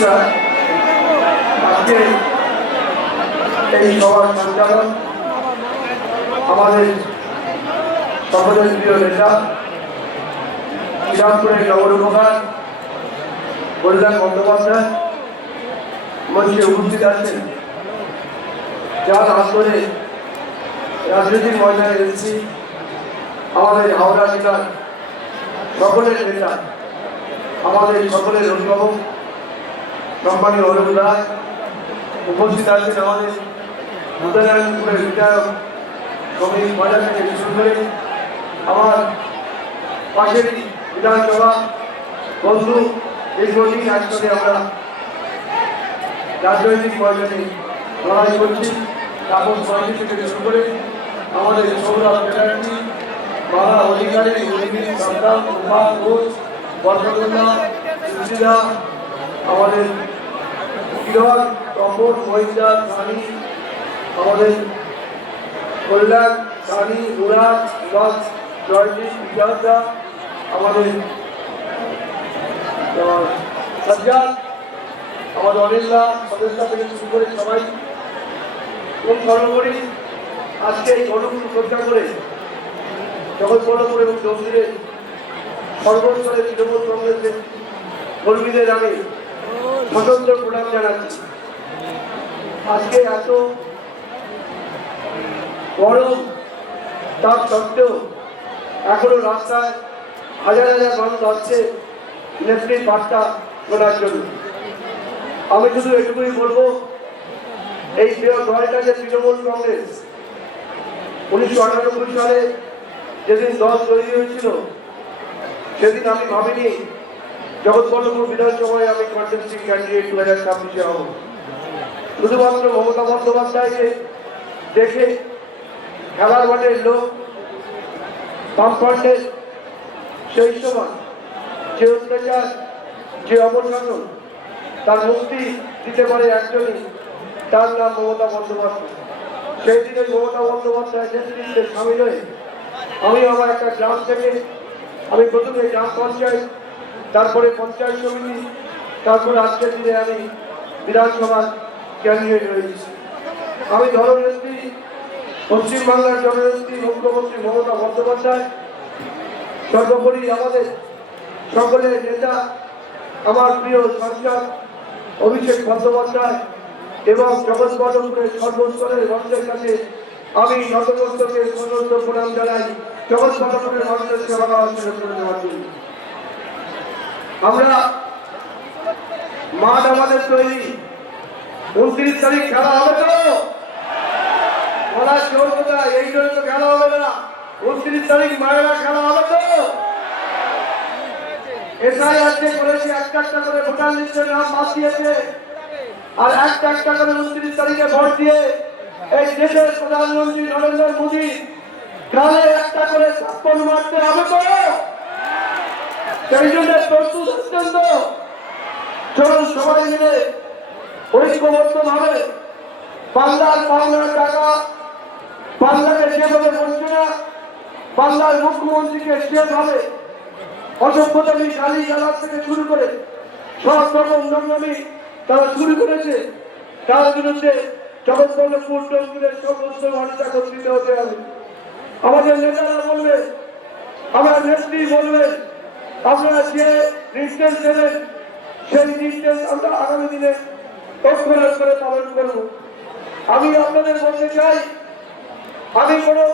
নমস্কার। আজকে এই সভার সঞ্চালন আমাদের সকলের প্রিয় নেতা শ্রীরামপুরের নবরূপকার কল্যাণ বন্দ্যোপাধ্যায় মঞ্চে উপস্থিত আছেন, যার হাত ধরে রাজনৈতিক ময়দানে এসেছি আমাদের হাওড়া জেলার সকলের নেতা, আমাদের সকলের অভিভাবক সম্মানীয় অরুণ রায় উপস্থিত আছেন, আমাদের মুদানারায়ণপুরের বিধায়ক শ্রমিক বাজার থেকে শুরু করে আমার পাশেরই বিধানসভা বন্ধু দীর্ঘদিন একসাথে আমরা রাজনৈতিক ময়দানে লড়াই করছি। তারপর সরকারি থেকে শুরু করে আমাদের সৌরভ চ্যাটার্জি, বাবা অধিকারী, সন্তান, উমা ঘোষ, বর্ষকন্যা, সুশীলা, আমাদের কিরণ, তপন, মহিলা, সানি, আমাদের কল্যাণ, সানি, মুরাদ, সুভাষ, জয়দীপ, বিজয়দা, আমাদের সজ্জাদ, আমাদের অনিল্লা সদস্য থেকে শুরু করে সবাই এবং সর্বোপরি আজকে এই গণমূল শ্রদ্ধা করে জগৎবল্লভপুর এবং জঙ্গিরে সর্বস্তরে তৃণমূল কংগ্রেসের কর্মীদের আমি স্বতন্ত্র প্রণাম জানাচ্ছি। আজকে এত গরম তার সত্ত্বেও এখনো রাস্তায় হাজার হাজার মানুষ আসছে নেত্রীর বার্তা শোনার জন্য। আমি শুধু এটুকুই বলবো, এই দলটা যে তৃণমূল কংগ্রেস 1998 সালে যেদিন দল তৈরি হয়েছিল সেদিন আমি ভাবিনি জগৎবল্লভপুর বিধানসভায় আমি কন্টেস্টিং ক্যান্ডিডেট 2026-এ হব। শুধুমাত্র মমতা বন্দ্যোপাধ্যায়কে দেখে খেলার মাঠের লোক বামফ্রন্টের সেই সময় যে অত্যাচার, যে অবসান, তার মুক্তি দিতে পারে একজনই, তার নাম মমতা বন্দ্যোপাধ্যায়। সেই দিনে মমতা বন্দ্যোপাধ্যায় নেতৃত্বে সামিল হয়ে আমি আমার একটা গ্রাম থেকে, আমি প্রথমে গ্রাম পঞ্চায়েত, তারপরে পঞ্চায়েত সমিতি, তারপরে আজকের দিনে আমি বিধানসভার ক্যান্ডিডেট হয়েছি। আমি দলনেত্রী, পশ্চিমবাংলার জননেত্রী মুখ্যমন্ত্রী মমতা বন্দ্যোপাধ্যায়, সর্বোপরি আমাদের সকলের নেতা আমার প্রিয় সাংসদ অভিষেক বন্দ্যোপাধ্যায় এবং জগৎবল্লভপুরের সর্বস্তরের মানুষের কাছে আমি নতমস্তকে সশস্ত্র প্রণাম জানাই। জগৎবল্লভপুরের মানুষের সেবা করে দেওয়ার জন্য আমরা মাঠ আমাদের তৈরি। 29 তারিখ খেলা হবে তো? বলার জোর কোথায়? এই জন্য তো খেলা হবে না। 29 তারিখ মায়েরা খেলা হবে তো? এসআই আজকে করেছে, একটা একটা করে ভোটার লিস্টের নাম বাদ দিয়েছে, আর একটা একটা করে 29 তারিখে ভোট দিয়ে এই দেশের প্রধানমন্ত্রী নরেন্দ্র মোদী কালে একটা করে স্থাপন মারতে হবে তো? সেই জন্য প্রস্তুত হচ্ছেন তো? চলুন সবাই মিলে ঐক্যবদ্ধ ভাবে বাংলার পাওনার টাকা বাংলাকে যেভাবে বলছে না, বাংলার মুখ্যমন্ত্রীকে যেভাবে অসভ্যতামি গালি গালার থেকে শুরু করে সব রকম নোংরামি তারা শুরু করেছে, তার বিরুদ্ধে জগৎবল্লভপুর জঙ্গিদের সমস্ত মানুষ একত্রিত হতে হবে। আমাদের নেতারা বলবে, আমার নেত্রী বলবে, আপনারা যে নির্দেশ দেবেন সেই নির্দেশ আমরা আগামী দিনে অক্ষরে অক্ষরে পালন করব। আমি আপনাদের বলতে চাই, আমি কোনো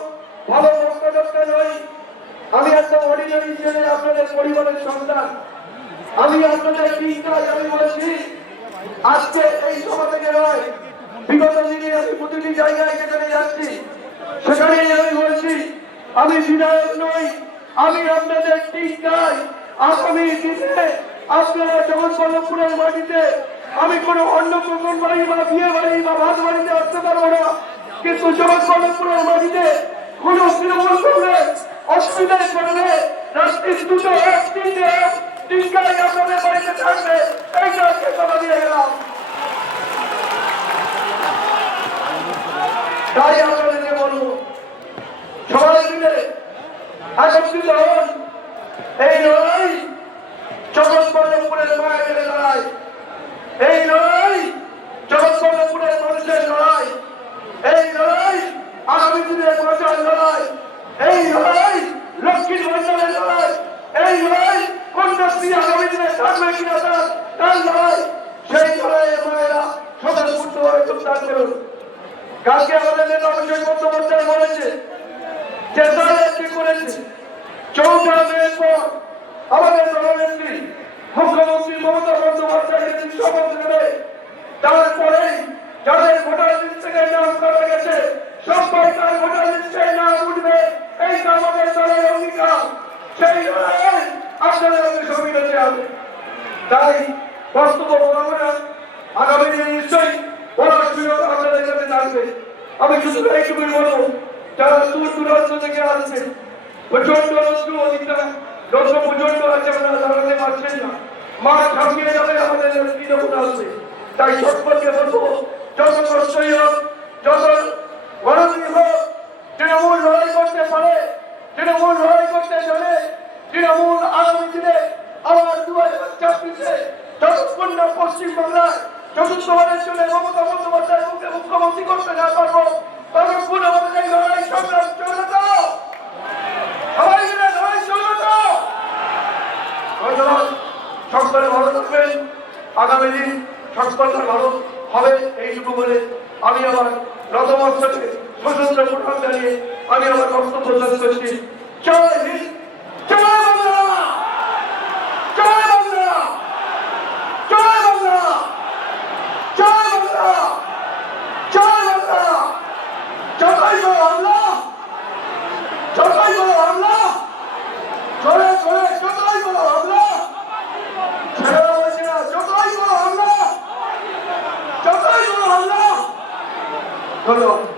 ভালো বক্তা নই, আমি একটা অর্ডিনারি ছেলে, আপনাদের পরিবারের সন্তান। আমি আপনাদের আমি বলেছি আজকে এই সভা থেকে নয়, বিগত দিনে আমি প্রতিটি জায়গায় যেখানে যাচ্ছি সেখানেই আমি বলছি আমি বিধায়ক নই, আমি আপনাদের টিকাই। আগামী দিনে আপনারা জগৎবল্লভপুরের মাটিতে আমি কোনো অন্য প্রকল্প বাড়ি বা বিয়ে বাড়ি বা ভাত বাড়িতে আসতে পারবো না, কিন্তু জগৎবল্লভপুরের মাটিতে কোনো তৃণমূল কংগ্রেস অসুবিধায় পড়লে রাত্রির 2টো 1-3টে টিকাই আপনাদের বাড়িতে থাকবে। এইটা আজকে কথা দিয়ে গেলাম। তাই আপনাদেরকে বলবো, সবাই মিলে একত্রিত হন। এই লড়াই জগৎবল্লভপুরের মায়ের লড়াই, লড়াইয়ের মায়েরা স্বতঃস্ফূর্তভাবে যোগদান করুন। কালকে আমাদের নেতা অভিষেক বন্দ্যোপাধ্যায় বলেছে যে দল একটি করেছে 14 মের পর আমাদের দলনেত্রী মুখ্যমন্ত্রী মমতা বন্দ্যোপাধ্যায়কে শপথ নেবে, তারপরে যাদের ভোটার লিস্ট থেকে নাম কাটা গেছে সবাই তার ভোটার লিস্টে নাম উঠবে, এই তো আমাদের দলের অঙ্গীকার। সেই লড়াইয়ে আপনাদের সঙ্গে যেতে হবে। তাই বক্তব্য আমরা আগামী দিনে নিশ্চয়ই বলার সুযোগ আপনাদের কাছে থাকবে। আমি শুধু এইটুকুই বলবো, যারা দূর দূরান্ত থেকে আসছে প্রচন্ড রৌদ্র অধিকার লোক প্রচন্ড আছে, আপনারা দাঁড়াতে পারছেন না, মাঠ ছাপিয়ে যাবে আমাদের নেত্রী যখন আসবে। তাই সকলকে বলবো, যত কষ্টই হোক, যত গরমই হোক, তৃণমূল লড়াই করতে পারে, তৃণমূল লড়াই করতে জানে। তৃণমূল আগামী দিনে আবার 2024-এ যতক্ষণ না পশ্চিমবাংলায় চতুর্থবারের জন্য মমতা বন্দ্যোপাধ্যায় মুখ্যমন্ত্রী করতে না পারবো, ততক্ষণ আমাদের এই লড়াই সংগ্রাম চলে তো, সবাই মিলে লড়াই চলে তো। ধন্যবাদ। সকলে ভালো থাকবেন। আগামী দিন সকলটা ভালো হবে এইটুকু বলে আমি আমার রথমস্তকে সশস্ত্র প্রণাম জানিয়ে আমি আমার বক্তব্য শেষ করছি। জয় হিন্দ, জয় বাংলা, জয় বাংলা, জয় বাংলা, জয় বাংলা, জয় বাংলা, জয় বাংলা, জয় বাংলা, জয় জয় জয় বাংলা, ছেড়ে বলছি না, জয় বাংলা, জয় বাংলা। ধন্যবাদ।